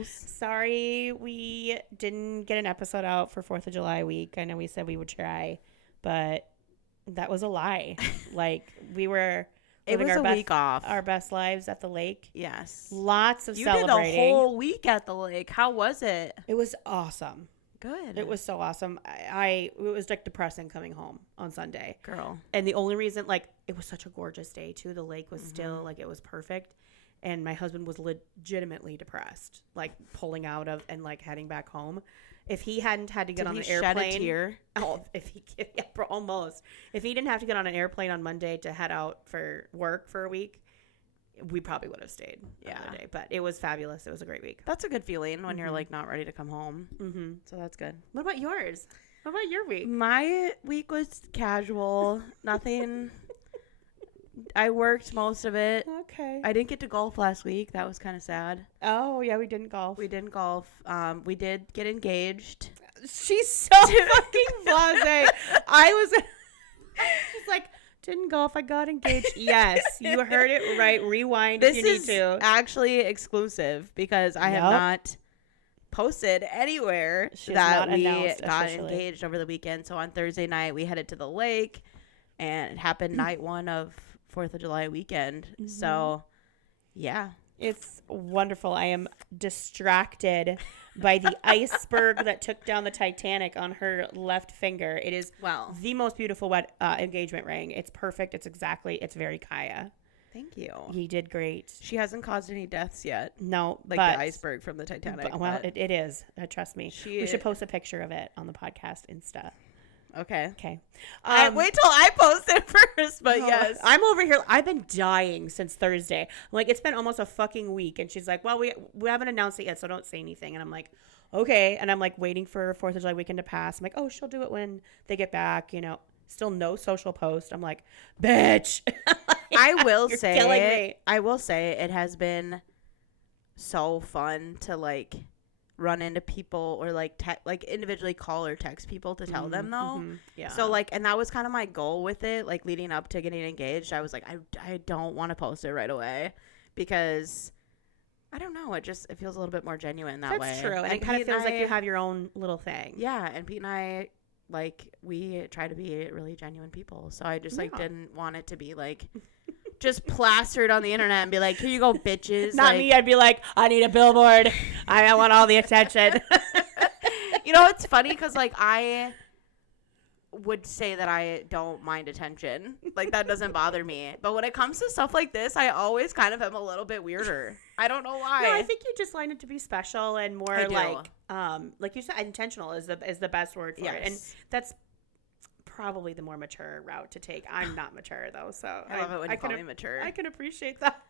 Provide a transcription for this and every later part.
goals. Sorry we didn't get an episode out for 4th of July week. I know we said we would try, but that was a lie. Like, we were living It was a week off. Our best lives at the lake. Yes. Lots of celebrating. You did the whole week at the lake. How was it? It was awesome. Good. It was so awesome. It was like depressing coming home on Sunday. Girl. And the only reason, like, it was such a gorgeous day too. The lake was still, like, it was perfect. And my husband was legitimately depressed, like pulling out of and like heading back home. If he hadn't had to get on an airplane, shed a tear? Oh, almost. If he didn't have to get on an airplane on Monday to head out for work for a week, we probably would have stayed. Yeah, Monday. But it was fabulous. It was a great week. That's a good feeling when you're like not ready to come home. Mm-hmm. So that's good. What about yours? What about your week? My week was casual. Nothing. I worked most of it. Okay. I didn't get to golf last week. That was kind of sad. Oh, yeah, we didn't golf. We didn't golf. We did get engaged. She's so fucking blasé. I was she's like, didn't golf. I got engaged. Yes, you heard it right. Rewind if you need to. This is actually exclusive because I have not posted anywhere that we got engaged over the weekend. So on Thursday night, we headed to the lake, and it happened night one of 4th of July weekend. Mm-hmm. So, yeah. It's wonderful. I am distracted by the iceberg that took down the Titanic on her left finger. It is the most beautiful engagement ring. It's perfect. It's very Kiah. Thank you. You did great. She hasn't caused any deaths yet. No, like the iceberg from the Titanic. It is. Trust me. We should post a picture of it on the podcast Insta. Okay. Wait till I post it first, but yes. I'm over here. I've been dying since Thursday. Like, it's been almost a fucking week. And she's like, well, we haven't announced it yet, so don't say anything. And I'm like, okay. And I'm like waiting for 4th of July weekend to pass. I'm like, oh, she'll do it when they get back, you know. Still no social post. I'm like, bitch. I will say it has been so fun to like run into people or like individually call or text people to tell them though. Mm-hmm. Yeah. So like, and that was kind of my goal with it, like leading up to getting engaged. I was like, I don't want to post it right away because I don't know. It feels a little bit more genuine that way. That's true. And it kind of feels like you have your own little thing. Yeah. And Pete and I, like, we try to be really genuine people. So I just like didn't want it to be like just plastered on the internet and be like, here you go, bitches. Not me. I'd be like, I need a billboard. I want all the attention. You know, it's funny because like I would say that I don't mind attention. Like, that doesn't bother me. But when it comes to stuff like this, I always kind of am a little bit weirder. I don't know why. No, I think you just find it to be special and more like you said, intentional is the best word for it. And that's probably the more mature route to take. I'm not mature though, so I love it when you call me mature. I can appreciate that.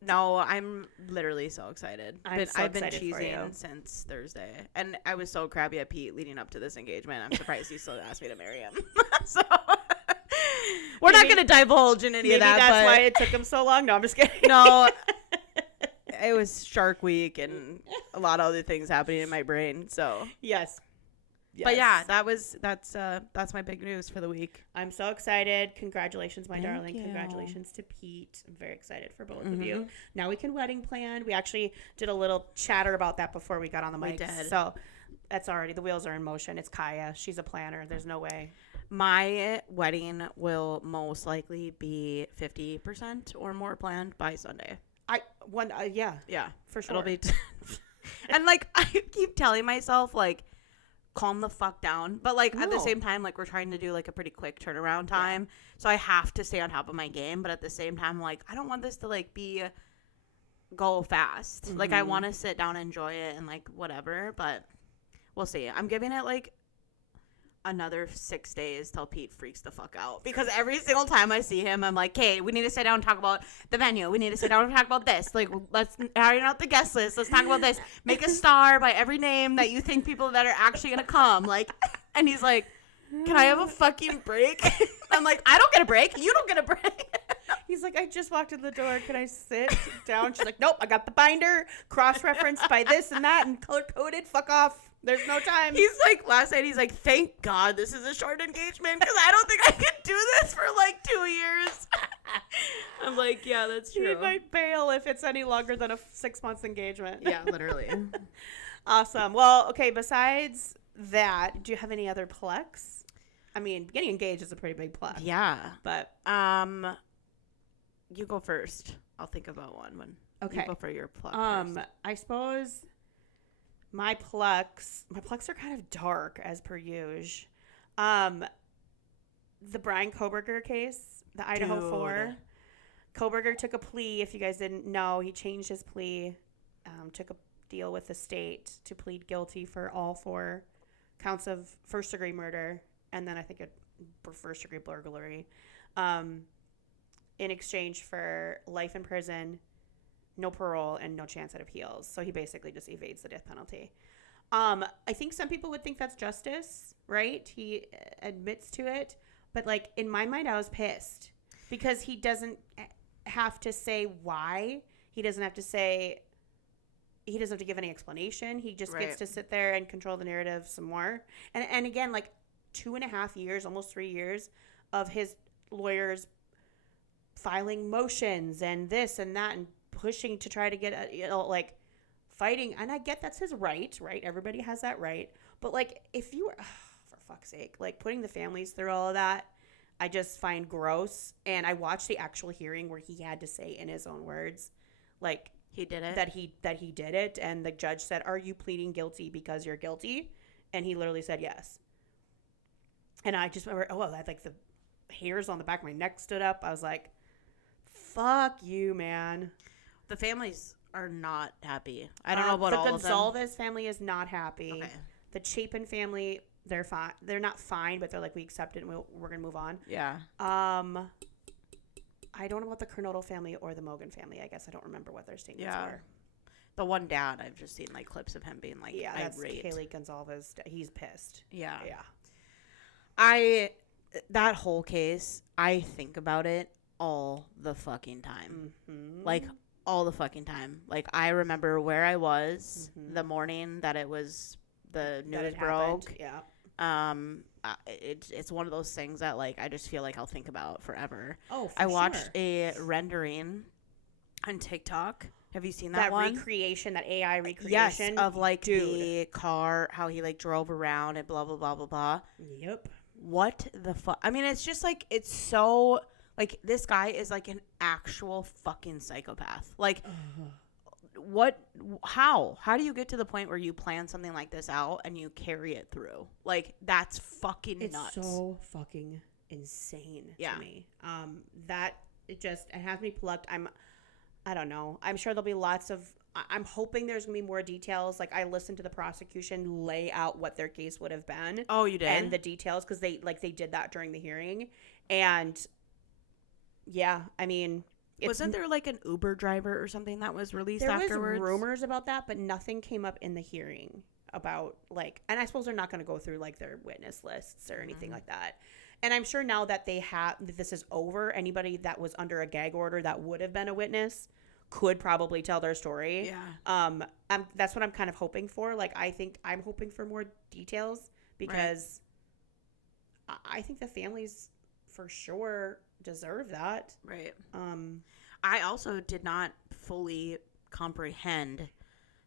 No, I'm literally so excited. I've been excited cheesing since Thursday, and I was so crabby at Pete leading up to this engagement. I'm surprised he still asked me to marry him. So we're not going to divulge in any of that. That's why it took him so long. No, I'm just kidding. No, it was Shark Week and a lot of other things happening in my brain. So yes. But yeah, that's my big news for the week. I'm so excited. Congratulations, my darling. Thank you. Congratulations to Pete. I'm very excited for both of you. Now we can wedding plan. We actually did a little chatter about that before we got on the mic. We did. So that's already, the wheels are in motion. It's Kiah. She's a planner. There's no way. My wedding will most likely be 50% or more planned by Sunday. Yeah, for sure. It'll be and like I keep telling myself like, calm the fuck down, but like at the same time, like we're trying to do like a pretty quick turnaround time, so I have to stay on top of my game. But at the same time, like I don't want this to like go fast. Like I want to sit down, enjoy it, and like whatever. But we'll see. I'm giving it like another 6 days till Pete freaks the fuck out, because every single time I see him, I'm like, okay, we need to sit down and talk about the venue. We need to sit down and talk about this. Like, let's iron out the guest list. Let's talk about this. Make a star by every name that you think people that are actually gonna come. Like, and he's like, can I have a fucking break? I'm like, I don't get a break. You don't get a break. He's like, I just walked in the door. Can I sit down? She's like, nope, I got the binder, cross-referenced by this and that and color-coded. Fuck off. There's no time. He's like, last night, he's like, thank God this is a short engagement because I don't think I could do this for like 2 years. I'm like, yeah, that's true. He might bail if it's any longer than a 6 months engagement. Yeah, literally. Awesome. Well, okay, besides that, do you have any other plucks? I mean, getting engaged is a pretty big pluck. Yeah. But you go first. I'll think about one when okay. You go for your pluck first. I suppose my plucks are kind of dark as per usual. The Brian Kohburger case, the Idaho 4. Kohburger took a plea. If you guys didn't know, he changed his plea, took a deal with the state to plead guilty for all 4 counts of first-degree murder, and then I think for first-degree burglary, in exchange for life in prison, no parole, and no chance at appeals. So he basically just evades the death penalty. I think some people would think that's justice, right? He admits to it. But, like, in my mind, I was pissed because he doesn't have to say why. He doesn't have to give any explanation. He just gets to sit there and control the narrative some more. And again, like 2.5 years, almost 3 years of his lawyers filing motions and this and that and pushing to try to get, like fighting. And I get that's his right? Everybody has that right. But like, if you were, for fuck's sake, like putting the families through all of that, I just find gross. And I watched the actual hearing where he had to say in his own words, like, he did it. That he did it, and the judge said, "Are you pleading guilty because you're guilty?" And he literally said yes. And I just remember, I had like the hairs on the back of my neck stood up. I was like, "Fuck you, man." The families are not happy. I don't know about all of them. The Gonzalez family is not happy. Okay. The Chapin family, they're fine. They're not fine, but they're like, we accept it and we're gonna move on. Yeah. I don't know about the Kernodle family or the Mogan family. I guess I don't remember what their statements were. The one dad, I've just seen like clips of him being like, that's irate. Kaylee Gonzalez. He's pissed. Yeah. Yeah. That whole case, I think about it all the fucking time. Mm-hmm. Like, all the fucking time. Like, I remember where I was the morning that the news broke. Yeah. It's one of those things that like I just feel like I'll think about forever. Oh, for I watched a rendering on TikTok. Have you seen that one? Recreation, that AI recreation? Yes, of like the car, how he like drove around and blah blah blah blah blah. Yep. What the fuck? I mean, it's just like it's so like this guy is like an actual fucking psychopath. Like. How do you get to the point where you plan something like this out and you carry it through? Like, that's fucking nuts. It's so fucking insane to me. It has me plucked. I don't know. I'm sure there'll be I'm hoping there's gonna be more details. Like, I listened to the prosecution lay out what their case would have been. Oh, you did? And the details, because they did that during the hearing. And yeah, I mean, wasn't there like an Uber driver or something that was released afterwards? There was rumors about that, but nothing came up in the hearing about like, and I suppose they're not going to go through like their witness lists or anything like that. And I'm sure now that this is over, anybody that was under a gag order that would have been a witness could probably tell their story. Yeah. That's what I'm kind of hoping for. Like, I think I'm hoping for more details because I think the families for sure deserve that. Right. I also did not fully comprehend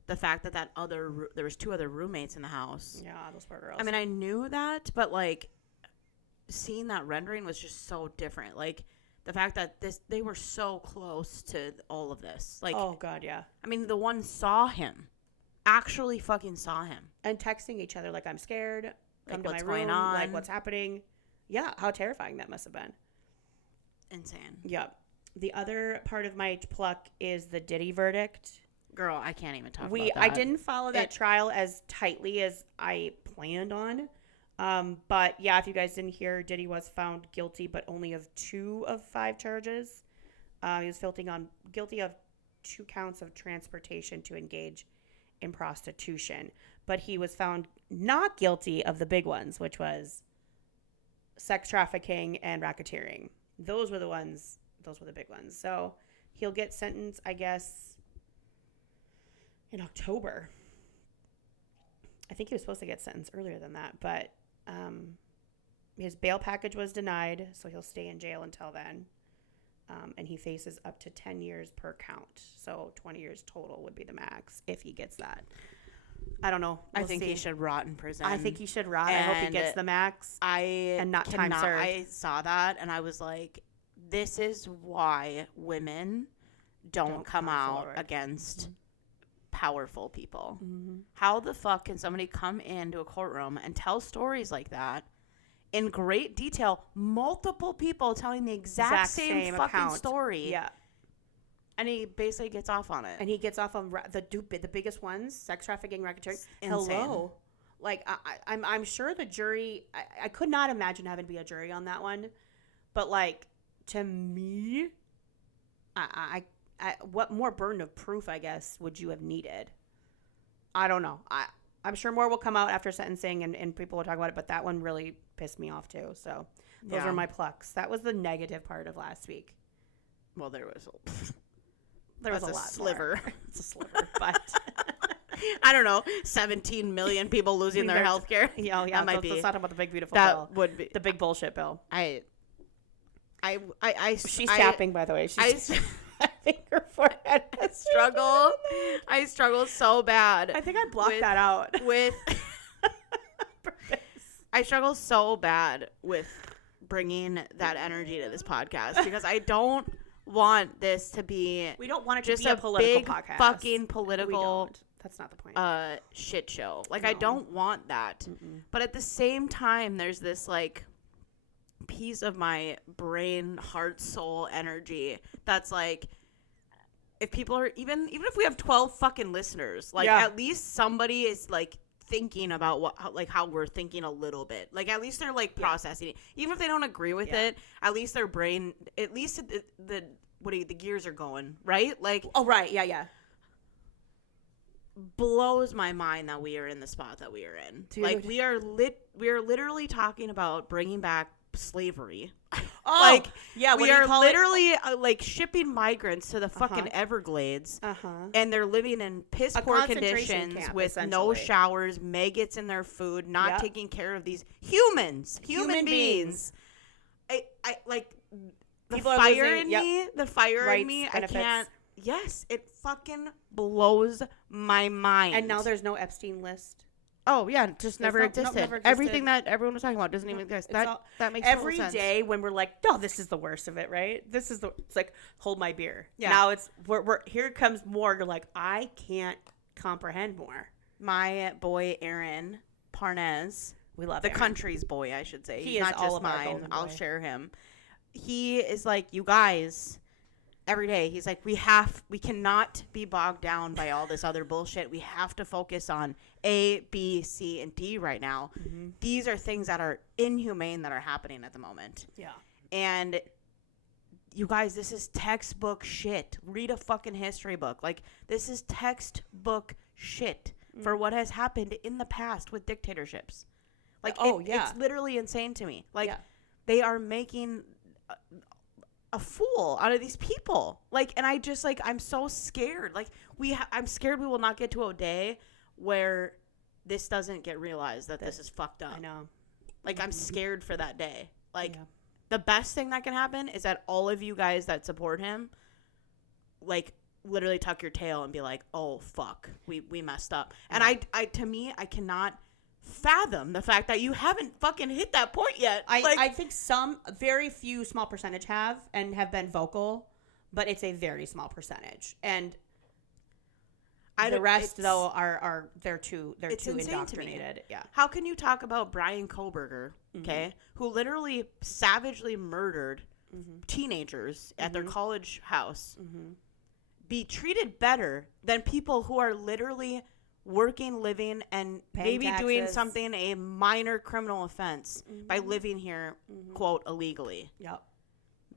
the fact that there was 2 other roommates in the house. Yeah, those poor girls. I mean, I knew that, but like seeing that rendering was just so different. Like the fact that they were so close to all of this. Like, oh god, yeah. I mean, the one saw him. Actually fucking saw him. And texting each other like, I'm scared. Come like, to what's my room. going on? Like, what's happening? Yeah, how terrifying that must have been. Insane. Yep. The other part of my pluck is the Diddy verdict. Girl, I can't even talk about that. I didn't follow that trial as tightly as I planned on. But yeah, if you guys didn't hear, Diddy was found guilty, but only of 2 of 5 charges. He was guilty of 2 counts of transportation to engage in prostitution. But he was found not guilty of the big ones, which was sex trafficking and racketeering. Those were the big ones. So he'll get sentenced, I guess, in October. I think he was supposed to get sentenced earlier than that, but his bail package was denied, so he'll stay in jail until then. And he faces up to 10 years per count. So 20 years total would be the max if he gets that. I don't know. I think he should rot in prison. I think he should rot. I hope he gets the max. And not time served. I saw that and I was like, this is why women don't come out forward against powerful people. Mm-hmm. How the fuck can somebody come into a courtroom and tell stories like that in great detail? Multiple people telling the exact same fucking account. Story. Yeah. And he basically gets off on it. And he gets off on the biggest ones, sex trafficking, racketeering. Insane. Hello. Like, I'm sure the jury, I could not imagine having to be a jury on that one. But, like, to me, what more burden of proof, I guess, would you have needed? I don't know. I'm sure more will come out after sentencing and people will talk about it, but that one really pissed me off too. So those are my plucks. That was the negative part of last week. Well, there was a lot sliver. More. It's a sliver, but I don't know, 17 million people losing their health care. Yeah, that might be. Let's talk about the big beautiful that bill. Would be the big bullshit bill. She's tapping, by the way. She's tapping her forehead. I struggle so bad. I think I blocked that out. I struggle so bad with bringing that energy to this podcast because I don't want this to be. We don't want it just to be a political big podcast. Fucking political. We don't. That's not the point. Shit show. Like, no. I don't want that. Mm-mm. But at the same time, there's this like piece of my brain, heart, soul energy that's like, if people are even if we have 12 fucking listeners, like at least somebody is like thinking about how we're thinking a little bit. Like, at least they're like processing it. Even if they don't agree with it, at least their brain, at least the gears are going, right? Like, oh right, yeah. Blows my mind that we are in the spot that we are in. Dude. Like, we are literally talking about bringing back slavery. Oh, like, yeah, we are literally like shipping migrants to the fucking Everglades, and they're living in piss poor conditions camp, with no showers, maggots in their food, not taking care of these human beings. I like the fire in me. The fire in me. Benefits. I can't. Yes, it fucking blows my mind. And now there's no Epstein list. Oh, yeah, just never existed. Never existed. Everything that everyone was talking about doesn't even exist. That makes total sense. Every day when we're like, no, this is the worst of it, right? It's like, hold my beer. Yeah. Now it's, we're here comes more. You're like, I can't comprehend more. My boy, Aaron Parnes. We love the Aaron. Country's boy, I should say. He He's is not all just of our mine. golden I'll boy. share him. He is like, you guys... Every day, he's like, we cannot be bogged down by all this other bullshit. We have to focus on A, B, C, and D right now. Mm-hmm. These are things that are inhumane that are happening at the moment. Yeah. And you guys, this is textbook shit. Read a fucking history book. Like, this is textbook shit for what has happened in the past with dictatorships. Like, it's literally insane to me. Like, they are making... a fool out of these people. Like, and I just, like, I'm so scared. Like, I'm scared we will not get to a day where this doesn't get realized that this is fucked up. I know. Like, I'm scared for that day. Like, the best thing that can happen is that all of you guys that support him, like, literally tuck your tail and be like, oh, fuck, we messed up. And I to me, I cannot fathom the fact that you haven't fucking hit that point yet. I think very few small percentage have been vocal, but it's a very small percentage. And the rest though are they're too indoctrinated. Yeah. How can you talk about Brian Kohburger, okay, who literally savagely murdered teenagers at their college house, be treated better than people who are literally working, living, and paying maybe taxes. doing something, a minor criminal offense by living here, quote, illegally? Yep.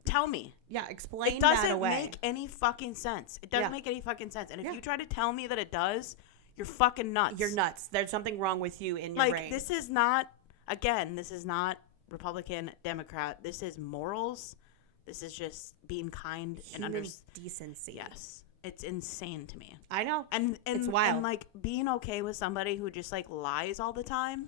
Tell me. Yeah, explain it that doesn't away. make any fucking sense. It doesn't make any fucking sense. And if you try to tell me that it does, you're fucking nuts. You're nuts. There's something wrong with you in your like, brain. This is not, again, this is not Republican, Democrat. This is morals. This is just being kind and human decency. Yes. It's insane to me. I know. And it's wild. And like being okay with somebody who just like lies all the time.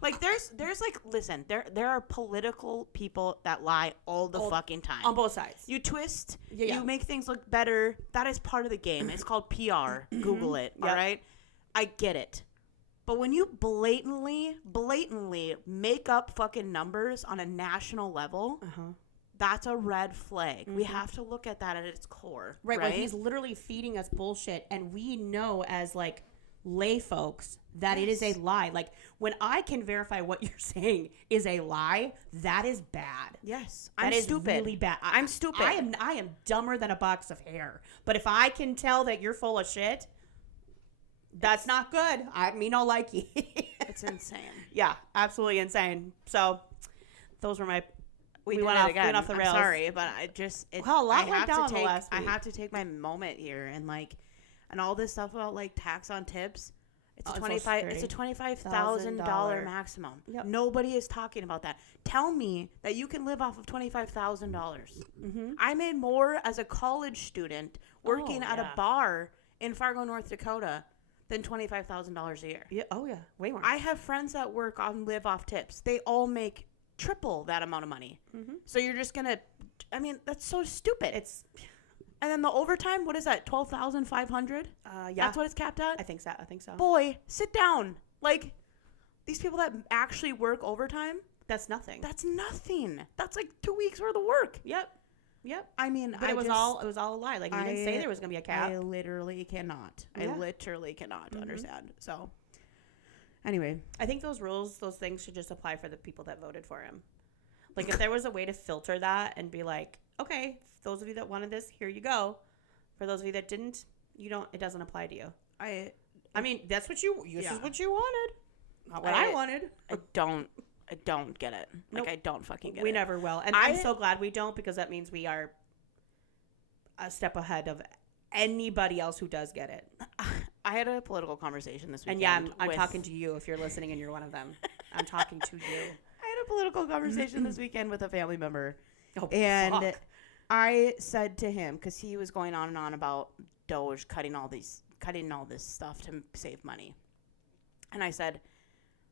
Like there's like, listen, there are political people that lie all the fucking time. On both sides. You twist, you make things look better. That is part of the game. It's called PR. Google it. All right. I get it. But when you blatantly make up fucking numbers on a national level, that's a red flag. We have to look at that at its core. Right? Where he's literally feeding us bullshit, and we know as like lay folks that it is a lie. Like when I can verify what you're saying is a lie, that is bad. Yes, I'm stupid. Really bad. I'm stupid. I am dumber than a box of hair. But if I can tell that you're full of shit, that's not good. I mean, I'll like you. It's insane. Yeah, absolutely insane. So those were my. We went off the rails. I'm sorry, but I just a lot went down the last week. I have to take my moment here and all this stuff about like tax on tips. It's it's a $25,000 maximum. Yep. Nobody is talking about that. Tell me that you can live off of $25,000. I made more as a college student working at a bar in Fargo, North Dakota, than $25,000 a year. Yeah. Oh yeah. Way more. I have friends that live off tips. They all make triple that amount of money. So you're just gonna. I mean, that's so stupid. And then the overtime, what is that? 12,500. Yeah, that's what it's capped at. I think so. Boy, sit down. Like these people that actually work overtime. That's nothing. That's like 2 weeks worth of work. Yep. I mean, but it was all a lie. Like you didn't say there was gonna be a cap. I literally cannot. Understand. So, anyway, I think those things should just apply for the people that voted for him. Like if there was a way to filter that and be like, okay, those of you that wanted this, here you go. For those of you that didn't, it doesn't apply to you. I mean, this is what you wanted. Not what I wanted. I don't get it. Like, nope. I don't fucking get it. We never will. And I'm so glad we don't, because that means we are a step ahead of anybody else who does get it. I had a political conversation this weekend. And I'm talking to you if you're listening and you're one of them. I'm talking to you. I had a political conversation this weekend with a family member. And I said to him, because he was going on and on about Doge cutting all this stuff to save money. And I said,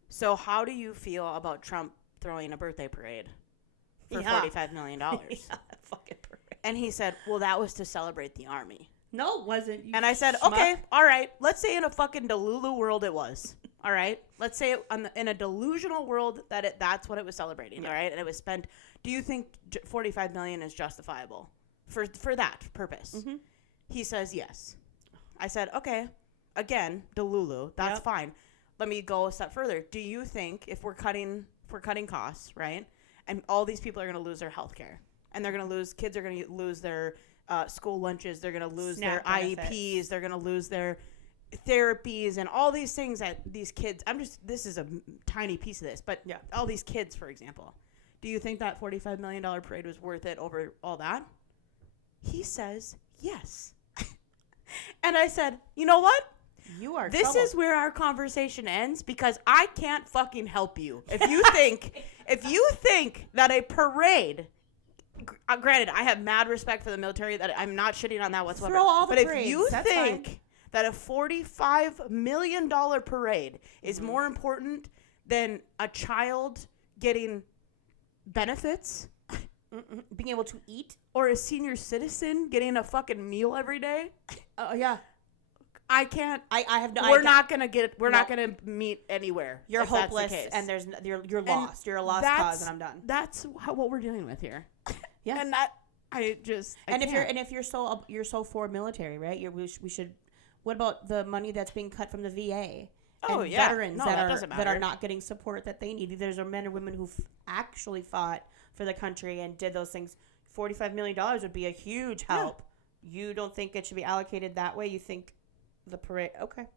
so how do you feel about Trump throwing a birthday parade for $45 million? Fucking parade. And he said, well, that was to celebrate the army. No, it wasn't. And I said, okay, all right. Let's say in a fucking Delulu world it was. All right. Let's say in a delusional world that's what it was celebrating. Yeah. All right. And it was spent. Do you think $45 million is justifiable for that purpose? He says yes. I said, okay. Again, Delulu. That's fine. Let me go a step further. Do you think if we're cutting costs, right, and all these people are going to lose their health care, and kids are going to lose their school lunches, they're going to lose their IEPs, they're going to lose their therapies and all these things that these kids, this is a tiny piece of this, but all these kids, for example, do you think that $45 million parade was worth it over all that? He says yes. And I said, you know what? This is where our conversation ends, because I can't fucking help you. If you think that a parade, granted, I have mad respect for the military, that I'm not shitting on that whatsoever. Throw all the but parades, if you think that a $45 million parade is more important than a child getting benefits, being able to eat, or a senior citizen getting a fucking meal every day, I can't. I have no. We're not gonna meet anywhere. You're hopeless, and you're lost. You're a lost cause, and I'm done. That's what we're dealing with here. Yeah, and if you're so for military, right? We should. What about the money that's being cut from the VA? And veterans that are not getting support that they need. There's men and women who've actually fought for the country and did those things. $45 million would be a huge help. Yeah. You don't think it should be allocated that way? You think the parade? Okay. Cool.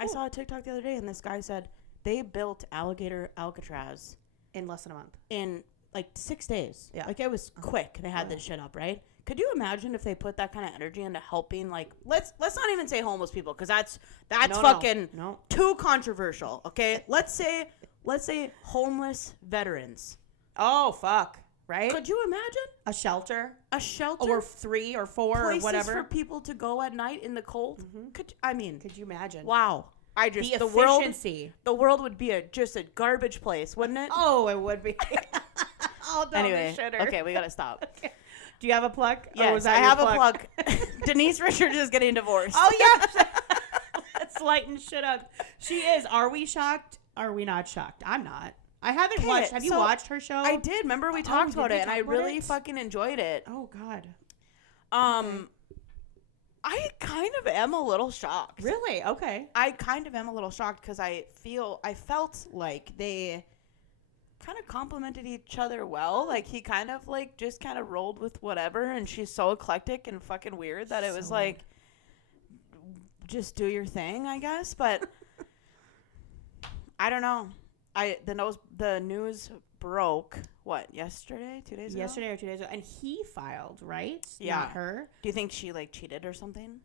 I saw a TikTok the other day, and this guy said they built Alligator Alcatraz in less than a month. In like 6 days. Yeah. Like it was quick. They had this shit up, right? Could you imagine if they put that kind of energy into helping, like, let's not even say homeless people, because that's too controversial. Okay, let's say homeless veterans. Oh fuck. right? Could you imagine A shelter a shelter or 3 or 4 places or whatever for people to go at night in the cold? Could you imagine? wow. The efficiency. the world would be just a garbage place, wouldn't it? Oh, it would be. Anyway, okay, we gotta stop. Okay. Do you have a pluck? Yes, I have a pluck. Denise Richards is getting divorced. Oh yeah. Let's lighten shit up. She is. Are we shocked? Are we not shocked? I'm not. I haven't watched. Have you watched her show? I did. Remember we talked about it, and I really fucking enjoyed it. Oh God. Okay. I kind of am a little shocked. Really? Okay. I kind of am a little shocked because I felt like they kind of complimented each other well. Like he kind of like just kind of rolled with whatever, and she's so eclectic and fucking weird that it was like, just do your thing, I guess. But I don't know. The news broke yesterday, 2 days ago? Yesterday or 2 days ago, and he filed, right? Yeah. Not her. Do you think she like cheated or something?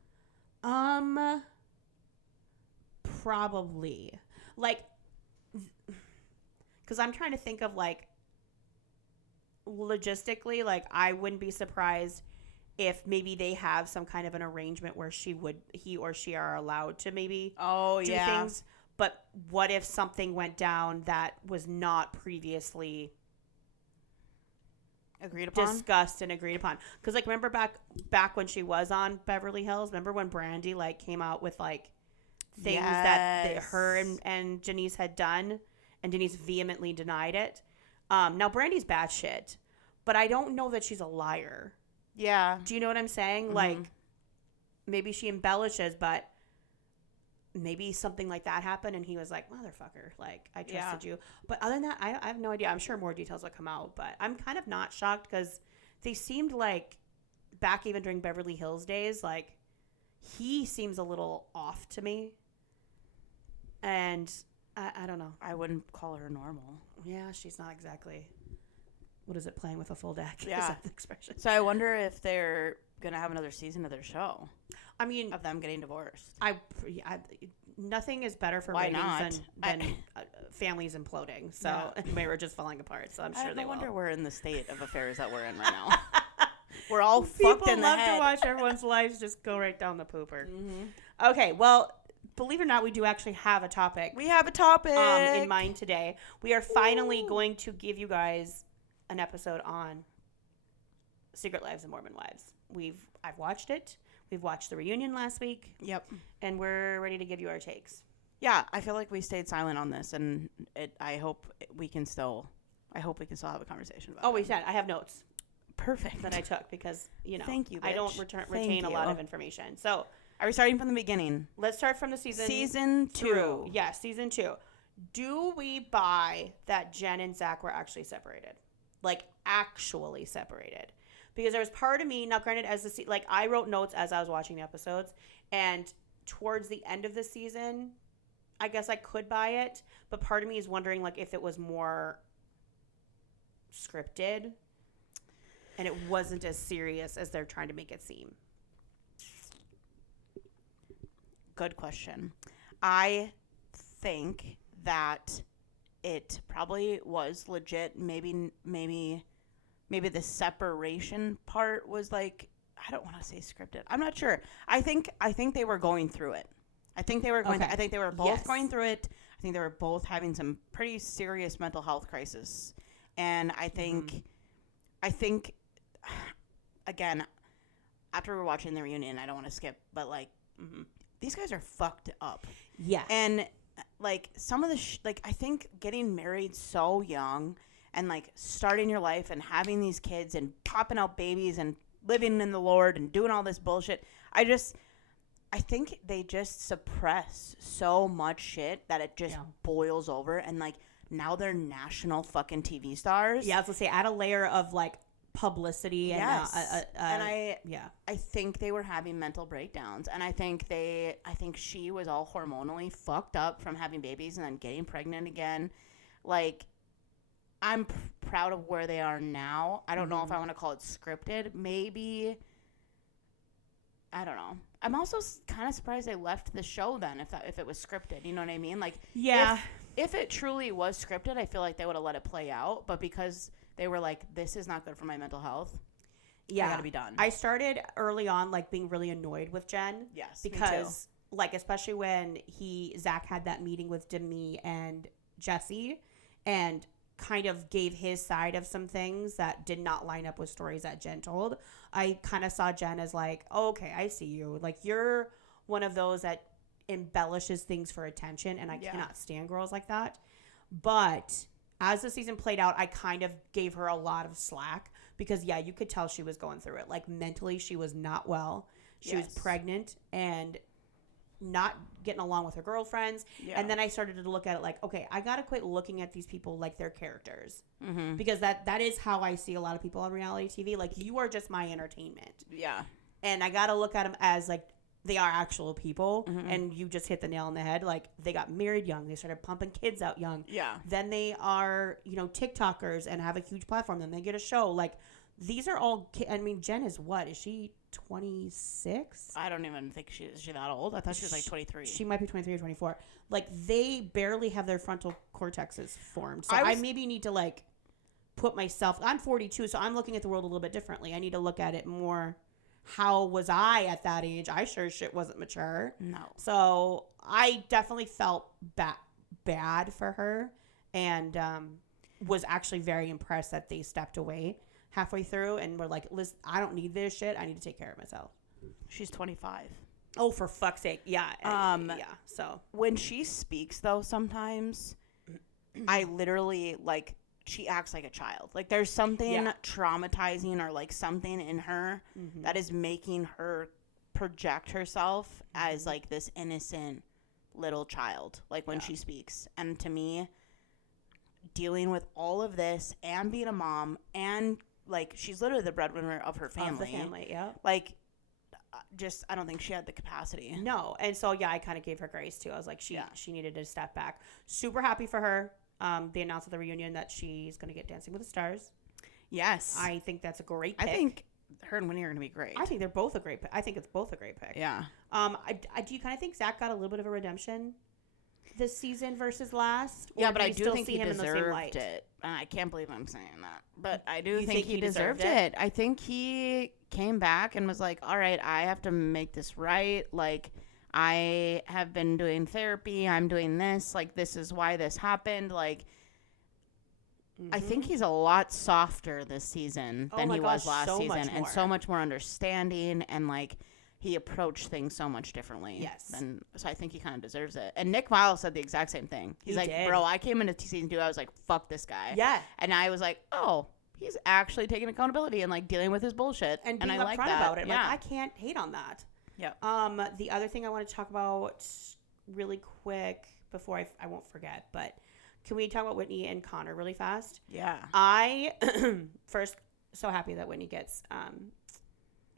Probably. Like, because I'm trying to think of like logistically, like I wouldn't be surprised if maybe they have some kind of an arrangement where he or she are allowed to maybe do things. But what if something went down that was not previously agreed upon, discussed and agreed upon? Because like remember back when she was on Beverly Hills, remember when Brandy like came out with like things that her and Janice had done, and Janice vehemently denied it. Now Brandy's bad shit, but I don't know that she's a liar. Yeah. Do you know what I'm saying? Mm-hmm. Like maybe she embellishes, but maybe something like that happened and he was like, motherfucker, like I trusted you. But other than that, I have no idea. I'm sure more details will come out, but I'm kind of not shocked because they seemed like back even during Beverly Hills days, like he seems a little off to me. And I don't know. I wouldn't call her normal. Yeah, she's not exactly. What is it, playing with a full deck? Yeah. Is that the expression? So I wonder if they're going to have another season of their show. I mean, of them getting divorced. Nothing is better for ratings than families imploding. So marriage is falling apart. So I'm sure they will. I wonder we're in the state of affairs that we're in right now. We're all fucked in the head. People love to watch everyone's lives just go right down the pooper. Mm-hmm. Okay, well, believe it or not, we do actually have a topic. We have a topic in mind today. We are finally going to give you guys an episode on Secret Lives of Mormon Wives. I've watched it. We've watched the reunion last week. Yep. And we're ready to give you our takes. Yeah, I feel like we stayed silent on this, and I hope we can still have a conversation about it. Oh, we said I have notes. Perfect. That I took because, Thank you, bitch. I don't retain a lot of information. So, are we starting from the beginning? Let's start from the Season 2. Yeah, season 2. Do we buy that Jen and Zach were actually separated? Like, actually separated? Because there was part of me, now granted, I wrote notes as I was watching the episodes, and towards the end of the season, I guess I could buy it, but part of me is wondering, like, if it was more scripted, and it wasn't as serious as they're trying to make it seem. Good question. I think that it probably was legit. Maybe the separation part was like, I don't want to say scripted. I'm not sure. I think they were going through it. I think they were I think they were both going through it. I think they were both having some pretty serious mental health crisis. And I think again, after we're watching the reunion, I don't want to skip, but like these guys are fucked up. Yeah. And like some of the I think getting married so young and like starting your life and having these kids and popping out babies and living in the Lord and doing all this bullshit. I think they just suppress so much shit that it just boils over, and like now they're national fucking TV stars. Yeah, I was gonna say add a layer of like publicity. Yes. And I think they were having mental breakdowns, and I think she was all hormonally fucked up from having babies and then getting pregnant again. Like, I'm proud of where they are now. I don't know if I want to call it scripted. Maybe, I don't know. I'm also kind of surprised they left the show then if it was scripted. You know what I mean? Like, yeah. If it truly was scripted, I feel like they would have let it play out. But because they were like, this is not good for my mental health. Yeah. I gotta be done. I started early on, like, being really annoyed with Jen. Yes, because, like, especially when Zach had that meeting with Demi and Jesse and kind of gave his side of some things that did not line up with stories that Jen told. I kind of saw Jen as like, oh, okay, I see you. Like, you're one of those that embellishes things for attention, and I cannot stand girls like that. But as the season played out, I kind of gave her a lot of slack because, yeah, you could tell she was going through it. Like, mentally, she was not well. She was pregnant and not getting along with her girlfriends. Yeah. And then I started to look at it like, okay, I got to quit looking at these people like they're characters. Mm-hmm. Because that is how I see a lot of people on reality TV. Like, you are just my entertainment. Yeah. And I got to look at them as, like, they are actual people. Mm-hmm. And you just hit the nail on the head. Like, they got married young. They started pumping kids out young. Yeah. Then they are, you know, TikTokers and have a huge platform. Then they get a show. Like, these are all, I mean, Jen is what? Is she 26? I don't even think is she that old. I thought she was like 23. She might be 23 or 24. Like, they barely have their frontal cortexes formed. So I maybe need to, like, put myself, I'm 42, so I'm looking at the world a little bit differently. I need to look at it more, how was I at that age? I sure as shit wasn't mature. No. So I definitely felt bad for her, and was actually very impressed that they stepped away halfway through and were like, listen, I don't need this shit. I need to take care of myself. She's 25. Oh, for fuck's sake. Yeah. Yeah. So when she speaks, though, sometimes I literally, like, she acts like a child. Like, there's something traumatizing or, like, something in her that is making her project herself as, like, this innocent little child, like, when she speaks. And to me, dealing with all of this and being a mom and, like, she's literally the breadwinner of her family. Of the family, yeah. Like, just, I don't think she had the capacity. No. And so, yeah, I kind of gave her grace, too. I was like, she needed to step back. Super happy for her. They announced at the reunion that she's going to get Dancing with the Stars. Yes. I think that's a great pick. I think her and Winnie are going to be great. I think they're both a great pick. I think it's both a great pick. Yeah. Do you kind of think Zach got a little bit of a redemption this season versus last? Yeah, but I do think he deserved it. I can't believe I'm saying that. But I do think he deserved it. I think he came back and was like, all right, I have to make this right. Like, I have been doing therapy. I'm doing this. Like, this is why this happened. Like, I think he's a lot softer this season than he was last season. And so much more understanding. And, like, he approached things so much differently. Yes. So I think he kind of deserves it. And Nick Viall said the exact same thing. He's like, bro, I came into season 2. I was like, fuck this guy. Yeah. And I was like, oh, he's actually taking accountability and, like, dealing with his bullshit. And being upfront about it. Yeah. Like, I can't hate on that. Yeah. The other thing I want to talk about really quick before I won't forget, but can we talk about Whitney and Connor really fast? Yeah. I first so happy that Whitney gets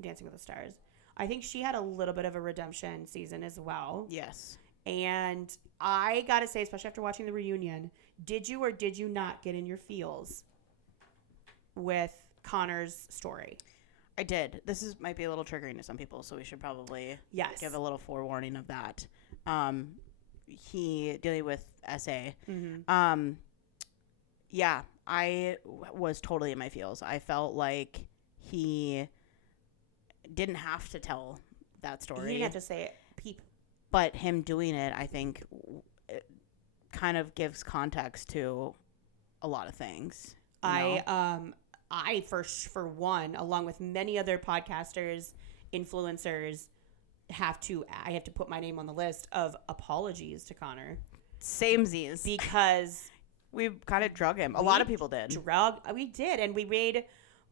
Dancing with the Stars. I think she had a little bit of a redemption season as well. Yes. And I got to say, especially after watching the reunion, did you or did you not get in your feels with Connor's story? I did. This might be a little triggering to some people, so we should probably give a little forewarning of that. He dealing with SA. Mm-hmm. Yeah, I was totally in my feels. I felt like he didn't have to tell that story. He didn't have to say it. But him doing it, I think, it kind of gives context to a lot of things. I for one, along with many other podcasters, influencers, I have to put my name on the list of apologies to Connor. Samesies. Because we kind of drug him. A lot of people did. We did. And we made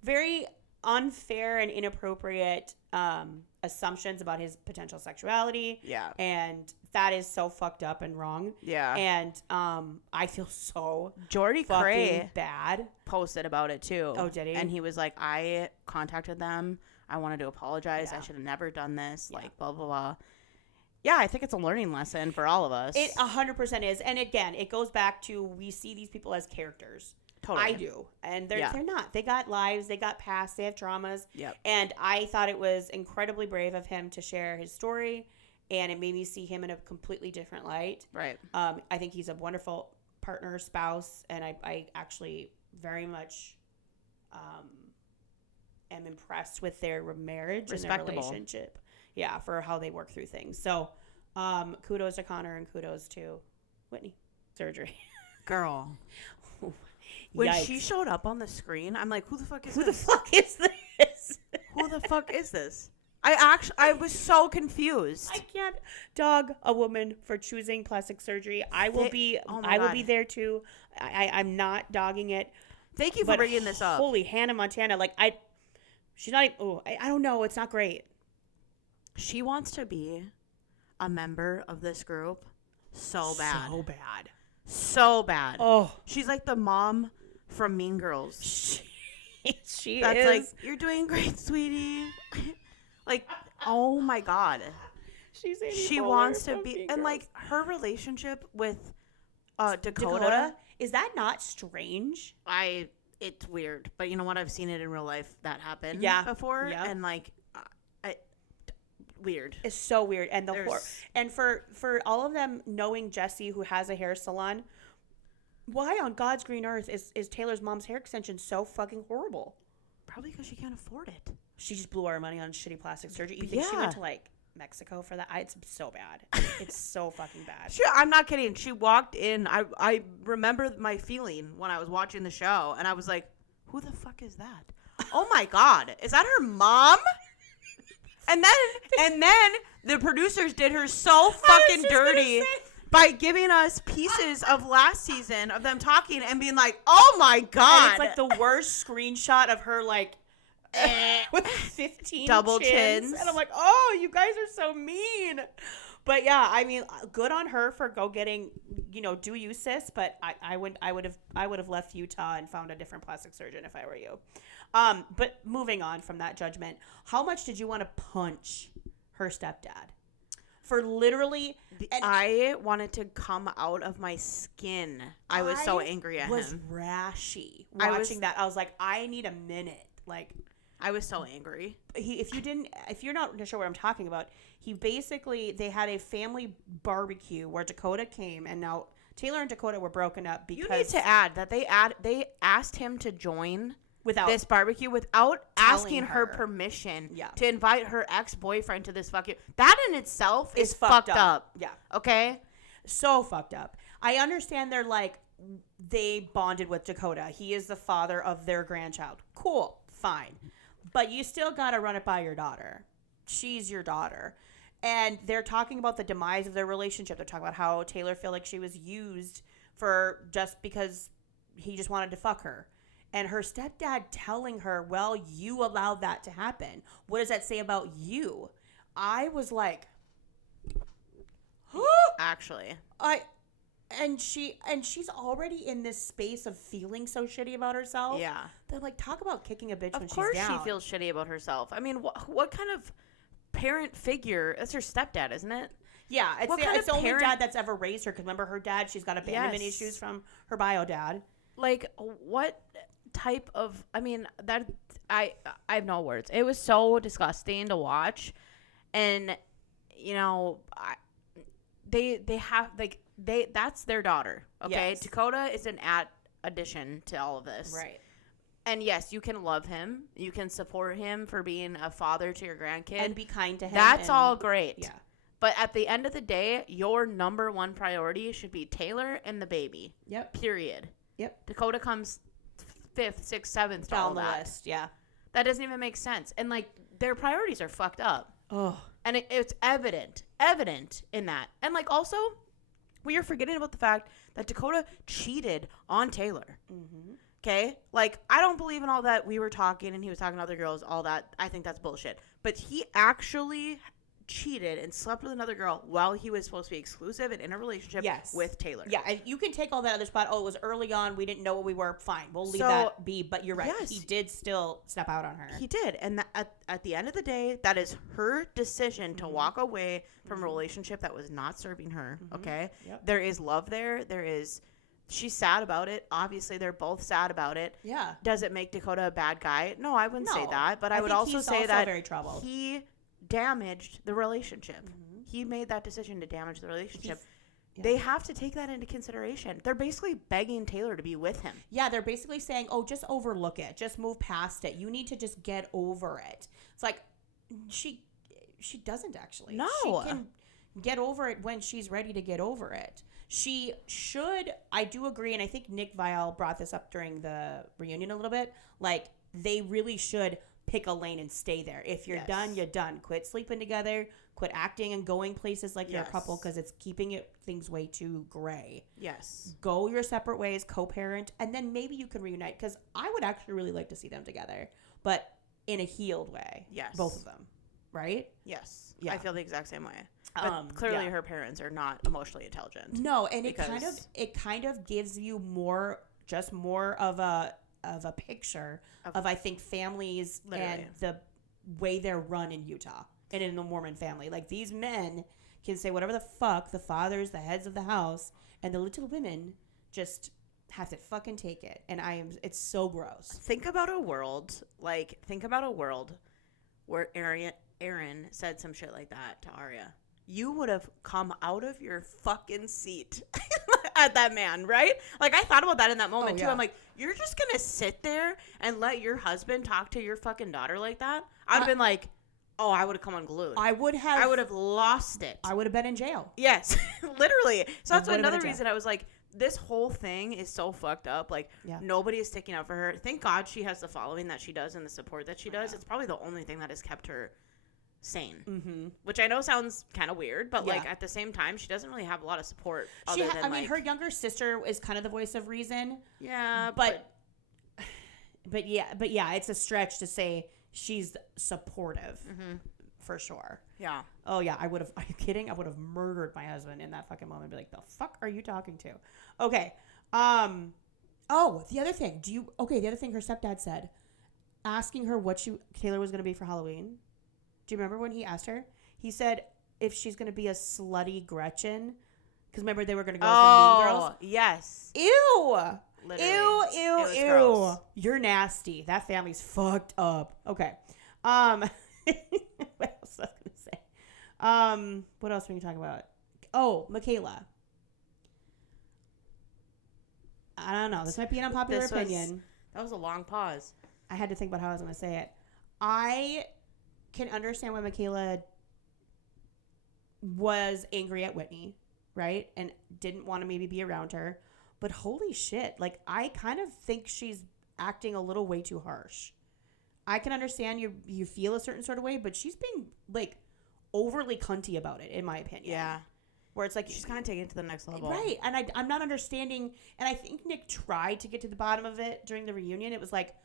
very unfair and inappropriate assumptions about his potential sexuality. Yeah. And that is so fucked up and wrong. Yeah. And I feel so Jordy Cray bad. Posted about it too. Oh, did he? And he was like, I contacted them. I wanted to apologize. Yeah. I should have never done this. Yeah. Like, blah, blah, blah. Yeah, I think it's a learning lesson for all of us. It 100% is. And again, it goes back to we see these people as characters. Totally. I do. And they're not. They got lives. They got past. They have traumas. Yep. And I thought it was incredibly brave of him to share his story. And it made me see him in a completely different light. Right. I think he's a wonderful partner, spouse. And I actually very much am impressed with their marriage and their Respectable. relationship. Yeah, for how they work through things. So, kudos to Connor and kudos to Whitney. Surgery. Girl. When Yikes. she showed up on the screen, I'm like, who the fuck is Who this? the fuck is this? Who the fuck is this? I was so confused. I can't dog a woman for choosing plastic surgery. I will be there too. I'm not dogging it. Thank you for bringing this up. Holy Hannah Montana. Like she's not even, I don't know. It's not great. She wants to be a member of this group so bad. So bad. So bad. Oh. She's like the mom from Mean Girls. She That's is. like, you're doing great, sweetie. Like, oh my God. She wants to be, and like her relationship with Dakota. Is that not strange? It's weird, but you know what? I've seen it in real life that happen before. Yeah. And like, weird. It's so weird. And and for all of them knowing Jesse, who has a hair salon, why on God's green earth is Taylor's mom's hair extension so fucking horrible? Probably because she can't afford it. She just blew our money on shitty plastic surgery. You think she went to like Mexico for that? It's so bad. It's so fucking bad. Sure, I'm not kidding. She walked in. I remember my feeling when I was watching the show, and I was like, who the fuck is that? Oh my God. Is that her mom? And then the producers did her so fucking dirty by giving us pieces of last season of them talking and being like, oh my God. And it's like the worst screenshot of her like with 15 double chins. And I'm like, oh, you guys are so mean. But yeah, I mean, good on her for getting, do you, sis? But I would have left Utah and found a different plastic surgeon if I were you. But moving on from that judgment, how much did you want to punch her stepdad? For literally, I wanted to come out of my skin. I was so angry at him. I was rashy watching that. I was like, I need a minute. Like, I was so angry. If you're not sure what I'm talking about, they had a family barbecue where Dakota came, and now Taylor and Dakota were broken up because you need to add that they asked him to join without this barbecue without asking her her permission Yeah. to invite her ex-boyfriend to this fucking. That in itself is fucked fucked up. Yeah. Okay? So fucked up. I understand they bonded with Dakota. He is the father of their grandchild. Cool. Fine. But you still got to run it by your daughter. She's your daughter. And they're talking about the demise of their relationship. They're talking about how Taylor felt like she was used for just because he just wanted to fuck her. And her stepdad telling her, well, you allowed that to happen. What does that say about you? I was like, Actually. she's already in this space of feeling so shitty about herself. Yeah. They're like, talk about kicking a bitch when she's Of down. course she feels shitty about herself. I mean, what kind of parent figure? That's her stepdad, isn't it? Yeah, it's the only parent- dad that's ever raised her. Because remember, her dad, she's got abandonment issues from her bio dad. Like, what type of? I mean, that I have no words. It was so disgusting to watch, and they have that's their daughter. Okay, Yes. Dakota is an addition to all of this, Right. And yes, you can love him, you can support him for being a father to your grandkid, And be kind to him. That's all great. Yeah. But at the end of the day, your number one priority should be Taylor and the baby. Yep. Period. Yep. Dakota comes 5th, 6th, 7th to all Down the that. list. Yeah. That doesn't even make sense. And like their priorities are fucked up. Oh. And it's evident in that. And like also, we are forgetting about the fact that Dakota cheated on Taylor. Mm-hmm. Okay? Like, I don't believe in all that we were talking and he was talking to other girls, all that. I think that's bullshit. But he actually cheated and slept with another girl while he was supposed to be exclusive and in a relationship with Taylor. Yeah, and you can take all that other spot. Oh, it was early on. We didn't know what we were. Fine. We'll leave that be. But you're right. Yes. He did still step out on her. He did. And at the end of the day, that is her decision to walk away from a relationship that was not serving her. Okay? Yep. There is love there. She's sad about it. Obviously, they're both sad about it. Yeah. Does it make Dakota a bad guy? No, I wouldn't say that. But I would also say that very troubled. He damaged the relationship. He made that decision to damage the relationship. They have to take that into consideration. They're basically begging Taylor to be with him. Yeah, they're basically saying, oh, just overlook it. Just move past it. You need to just get over it. It's like, she doesn't actually. No. She can get over it when she's ready to get over it. She should, I do agree, and I think Nick Viall brought this up during the reunion a little bit, like, they really should pick a lane and stay there. If you're done, you're done. Quit sleeping together. Quit acting and going places like you're a couple, because it's keeping things way too gray. Yes. Go your separate ways, co-parent, and then maybe you can reunite, because I would actually really like to see them together, but in a healed way. Yes. Both of them. Right? Yes. Yeah. I feel the exact same way. But clearly her parents are not emotionally intelligent. No, and it kind of gives you more of a picture of I think families and the way they're run in Utah and in the Mormon family. Like, these men can say whatever the fuck, the fathers, the heads of the house, and the little women just have to fucking take it. And it's so gross. Think about a world where Aaron said some shit like that to Arya. You would have come out of your fucking seat at that man, right? Like, I thought about that in that moment, too. I'm like, you're just going to sit there and let your husband talk to your fucking daughter like that? I've been like, oh, I would have come unglued. I would have lost it. I would have been in jail. Yes, literally. So that's another reason I was like, this whole thing is so fucked up. Like, nobody is sticking up for her. Thank God she has the following that she does and the support that she does. It's probably the only thing that has kept her sane, which I know sounds kind of weird, but like at the same time, she doesn't really have a lot of support. I mean, her younger sister is kind of the voice of reason. Yeah, but yeah, it's a stretch to say she's supportive for sure. Yeah. Oh yeah, I would have. Are you kidding? I would have murdered my husband in that fucking moment. Be like, the fuck are you talking to? Okay. Oh, the other thing. The other thing her stepdad said, asking her what Taylor was going to be for Halloween. Do you remember when he asked her? He said if she's going to be a slutty Gretchen. Because remember, they were going to go for Mean Girls? Yes. Ew. Literally. Ew. Gross. You're nasty. That family's fucked up. Okay. What else was I going to say? What else were we talking about? Oh, Michaela. I don't know. This might be an unpopular opinion. That was a long pause. I had to think about how I was going to say it. I can understand why Michaela was angry at Whitney, right? And didn't want to maybe be around her. But holy shit, like, I kind of think she's acting a little way too harsh. I can understand you feel a certain sort of way, but she's being, like, overly cunty about it, in my opinion. Yeah. Where it's like, she's kind of taking it to the next level. Right. And I'm not understanding. And I think Nick tried to get to the bottom of it during the reunion. It was like,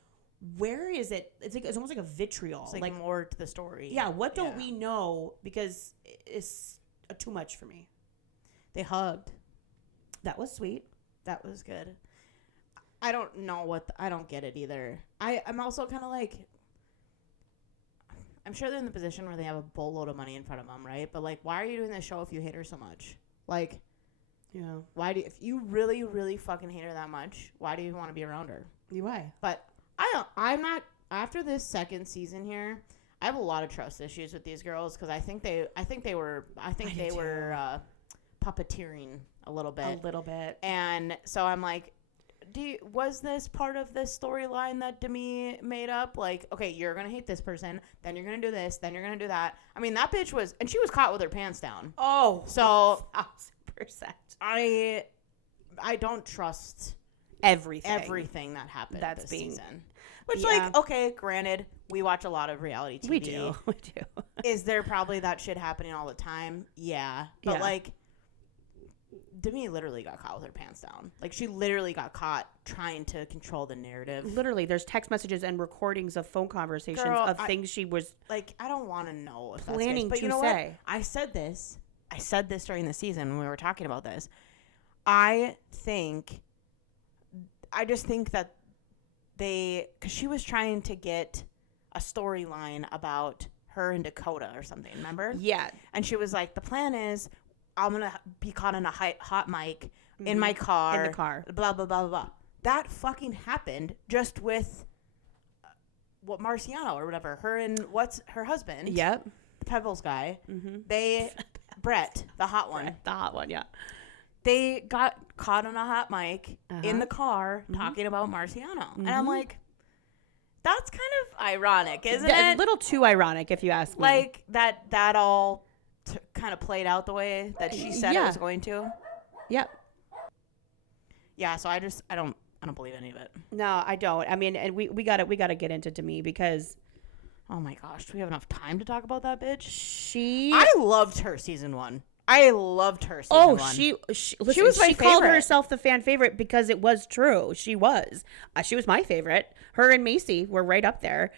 where is it? It's almost like a vitriol. It's like more to the story. Yeah. What don't we know? Because it's too much for me. They hugged. That was sweet. That was good. I don't know I don't get it either. I'm also kind of like, I'm sure they're in the position where they have a boatload of money in front of them, right? But like, why are you doing this show if you hate her so much? Like, if you really, really fucking hate her that much, why do you want to be around her? Why? But I'm not, after this second season here, I have a lot of trust issues with these girls because I think they were puppeteering a little bit. And so I'm like, was this part of this storyline that Demi made up? Like, okay, you're going to hate this person, then you're going to do this, then you're going to do that. I mean, that bitch and she was caught with her pants down. Oh, so 1,000%. I don't trust everything that happened this season. Which, like, okay, granted, we watch a lot of reality TV. We do. Is there probably that shit happening all the time? Yeah. But, like, Demi literally got caught with her pants down. Like, she literally got caught trying to control the narrative. Literally, there's text messages and recordings of phone conversations of things she was like, I don't want to know if planning that's the case. But you know say. What? I said this during the season when we were talking about this. I just think that because she was trying to get a storyline about her and Dakota or something, remember? Yeah. And she was like, the plan is I'm going to be caught on a hot mic in my car. In the car. Blah, blah, blah, blah, blah. That fucking happened just with Marciano or whatever. Her and what's her husband? Yep. The Pebbles guy. Mm-hmm. Brett, the hot one. The hot one, yeah. they got caught on a hot mic in the car talking about Marciano. And I'm like, that's kind of ironic, isn't it? A little too ironic, if you ask me. Like, that all kind of played out the way that she said it was going to. Yep. Yeah, so I don't believe any of it. No, I don't. I mean, and we gotta get into Demi because, oh my gosh, do we have enough time to talk about that bitch? I loved her season 1. I loved her season 1. She was my favorite. She called herself the fan favorite because it was true. She was my favorite. Her and Macy were right up there.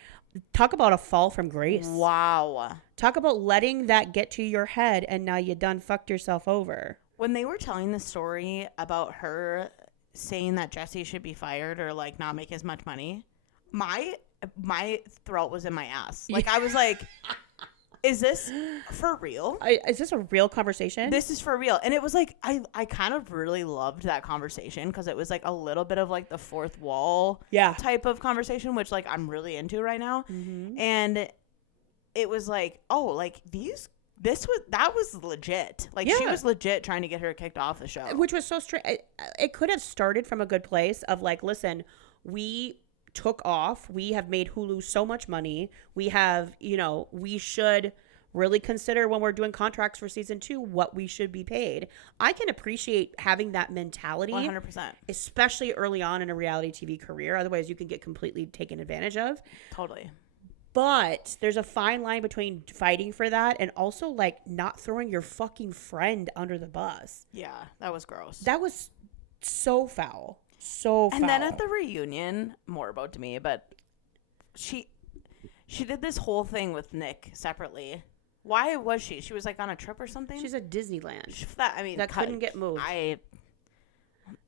Talk about a fall from grace. Wow. Talk about letting that get to your head and now you done fucked yourself over. When they were telling the story about her saying that Jesse should be fired or like not make as much money, my throat was in my ass. Like I was like, is this for real? Is this a real conversation? This is for real. And it was like, I kind of really loved that conversation because it was like a little bit of like the fourth wall type of conversation, which like I'm really into right now. Mm-hmm. And it was like, oh, like that was legit. Like she was legit trying to get her kicked off the show. Which was so strange. It could have started from a good place of like, listen, we took off. We have made Hulu so much money. We have, we should really consider when we're doing contracts for season 2 what we should be paid. I can appreciate having that mentality 100%, especially early on in a reality TV career. Otherwise you can get completely taken advantage of. Totally. But there's a fine line between fighting for that and also like not throwing your fucking friend under the bus. Yeah, that was gross. That was so foul. So foul. And then at the reunion, more about Demi, but she did this whole thing with Nick separately. Why was she? She was like on a trip or something? She's at Disneyland. That couldn't get moved.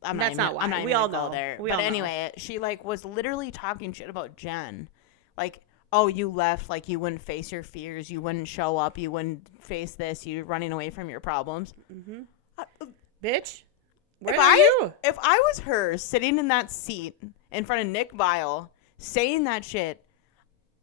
I'm not why. We all know there. But anyway, she like was literally talking shit about Jen. Like, oh, you left, like you wouldn't face your fears, you wouldn't show up, you wouldn't face this, you're running away from your problems. Mm-hmm. Bitch. If I was her sitting in that seat in front of Nick Viall saying that shit,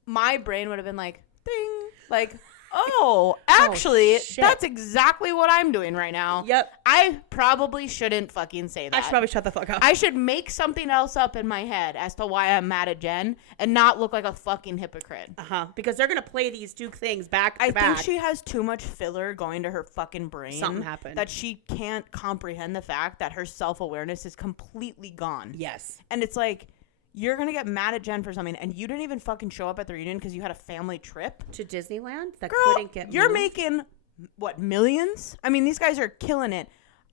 my brain would have been like, ding. Like, oh, actually, that's exactly what I'm doing right now. Yep. I probably shouldn't fucking say that. I should probably shut the fuck up. I should make something else up in my head as to why I'm mad at Jen and not look like a fucking hypocrite. Because they're going to play these two things back to back. I think she has too much filler going to her fucking brain. Something happened. That she can't comprehend the fact that her self-awareness is completely gone. Yes. And it's like, you're going to get mad at Jen for something, and you didn't even fucking show up at the reunion because you had a family trip? To Disneyland? That Girl, couldn't get you're moved? making, what, millions? I mean, these guys are killing it.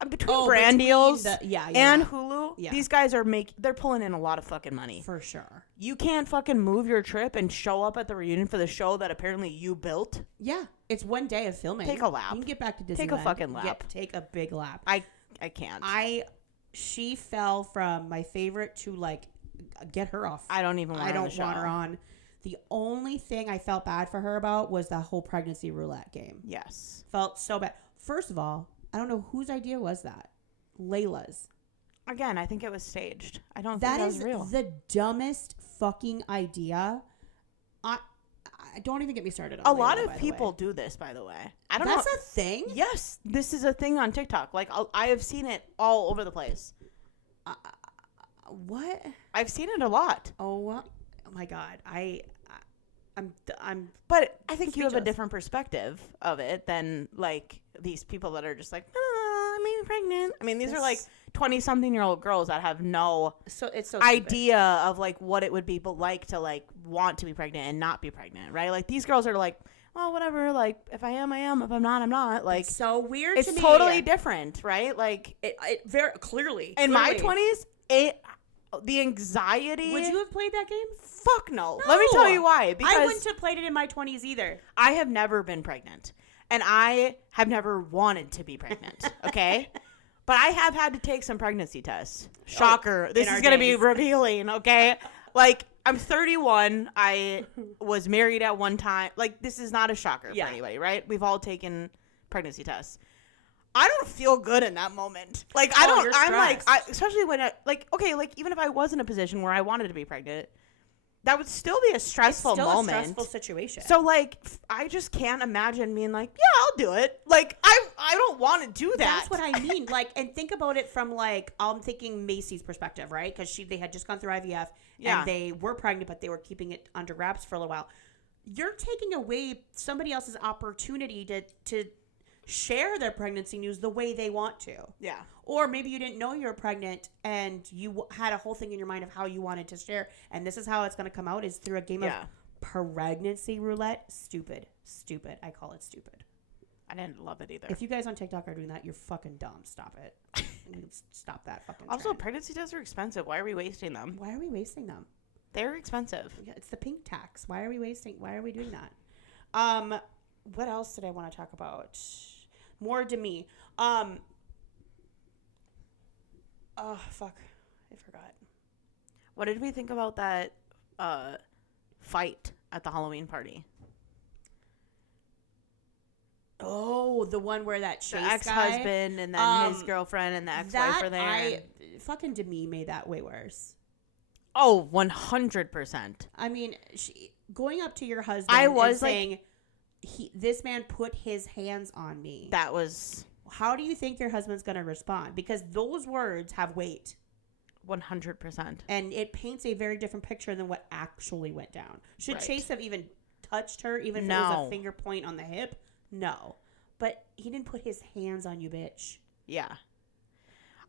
Between brand deals and Hulu, these guys they're pulling in a lot of fucking money. For sure. You can't fucking move your trip and show up at the reunion for the show that apparently you built. Yeah. It's one day of filming. Take a lap. You can get back to Disneyland. Take a fucking lap. Take a big lap. I can't. She fell from my favorite to like, get her off. I don't even want her on the show. Want her on. The only thing I felt bad for her about was the whole pregnancy roulette game. Yes. Felt so bad. First of all, I don't know whose idea was that. Layla's. Again, I think it was staged. I don't think that was real. That is the dumbest fucking idea. I don't even get me started on a lot of people do this, by the way. I don't know. That's a thing? Yes. This is a thing on TikTok. Like, I have seen it all over the place. What? I've seen it a lot. Oh my God. I'm But I think you have a different perspective of it than like these people that are just like, I'm pregnant. I mean, these are like 20-something-year-old girls that have no idea of like what it would be like to like want to be pregnant and not be pregnant, right? Like these girls are like, well, whatever. Like if I am, I am. If I'm not, I'm not. Like it's so weird. It's to me. totally different, right? Like it very clearly. In my 20s, the anxiety. Would you have played that game? Fuck no. Let me tell you why. Because I wouldn't have played it in my 20s either. I have never been pregnant. And I have never wanted to be pregnant. Okay? But I have had to take some pregnancy tests. Shocker. This is going to be revealing. Okay? Like, I'm 31. I was married at one time. Like, this is not a shocker for anybody, right? We've all taken pregnancy tests. I don't feel good in that moment. Like, I'm like, especially when, okay, like, even if I was in a position where I wanted to be pregnant, that would still be a stressful moment. A stressful situation. So, like, I just can't imagine being like, yeah, I'll do it. Like, I don't want to do that. That's what I mean. Like, and think about it from, like, I'm thinking Macy's perspective, right? Because they had just gone through IVF, and they were pregnant, but they were keeping it under wraps for a little while. You're taking away somebody else's opportunity to share their pregnancy news the way they want to. Yeah. Or maybe you didn't know you were pregnant and you had a whole thing in your mind of how you wanted to share. And this is how it's going to come out, is through a game of pregnancy roulette. Stupid. I call it stupid. I didn't love it either. If you guys on TikTok are doing that, you're fucking dumb. Stop it. Stop that fucking Also, trend. pregnancy tests are expensive. Why are we wasting them? Why are we wasting them? They're expensive. Yeah, it's the pink tax. Why are we doing that? What else did I want to talk about? More Demi. Oh, fuck. I forgot. What did we think about that fight at the Halloween party? Oh, the one where that Chase the ex-husband guy, and then his girlfriend and the ex-wife were there. Fucking Demi made that way worse. Oh, 100%. I mean, going up to your husband and saying, this man put his hands on me. That was... How do you think your husband's going to respond? Because those words have weight. 100%. And it paints a very different picture than what actually went down. Should Chase have even touched her, even if it was a finger point on the hip? No. But he didn't put his hands on you, bitch. Yeah.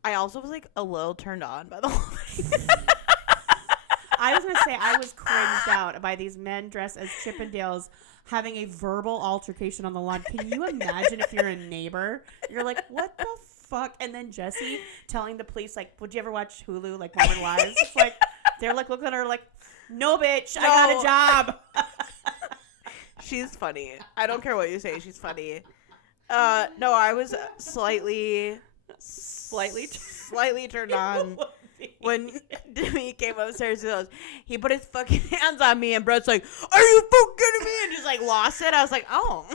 I also was, like, a little turned on by the whole thing. I was going to say, I was cringed out by these men dressed as Chippendales having a verbal altercation on the lawn. Can you imagine if you're a neighbor? You're like, what the fuck? And then Jesse telling the police, like, would you ever watch Hulu, like, Mormon Wives? It's like, they're, like, looking at her like, no, bitch, I got a job. She's funny. I don't care what you say. She's funny. No, I was slightly turned on when Demi came upstairs and goes, he put his fucking hands on me, and Brett's like, are you fucking kidding me? And just like lost it. I was like, oh,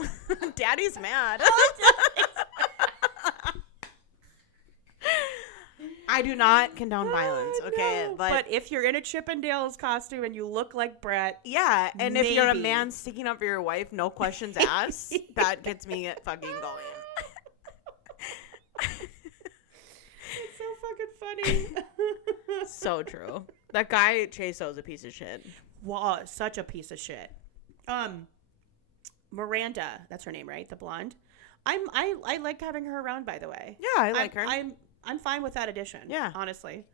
daddy's mad. I do not condone violence, okay? No. But if you're in a Chippendales costume and you look like Brett, yeah, and if you're a man sticking up for your wife, no questions asked, that gets me fucking going. It's so fucking funny. So true. That guy Chaso is a piece of shit. Wow, such a piece of shit. Miranda, that's her name, right? The blonde. I like having her around, by the way. Yeah, I like her. I'm fine with that addition. Yeah, honestly.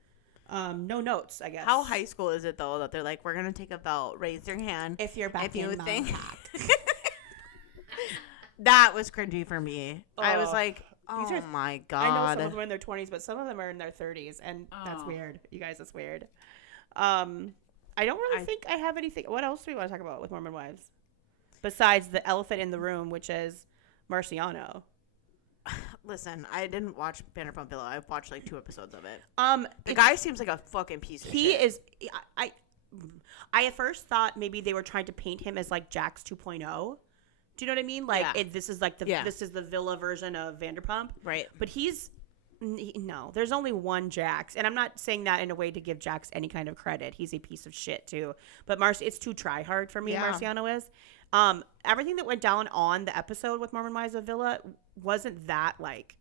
No notes, I guess. How high school is it though that they're like, we're gonna take a vote. Raise your hand if you're back. If you think that was cringy for me. I was like, oh my god. I know some of them are in their 20s, but some of them are in their 30s, and that's weird. You guys, that's weird. I don't really think I have anything. What else do we want to talk about with Mormon Wives? Besides the elephant in the room, which is Marciano. Listen, I didn't watch Vanderpump Villa. I watched like 2 episodes of it. The guy seems like a fucking piece of shit. He is. I at first thought maybe they were trying to paint him as like Jax 2.0. Do you know what I mean? Like this is like this is the Villa version of Vanderpump, right? But no. There's only one Jax, and I'm not saying that in a way to give Jax any kind of credit. He's a piece of shit too. But it's too try hard for me. Yeah. Marciano is. Everything that went down on the episode with Mormon Wives of Villa wasn't that like,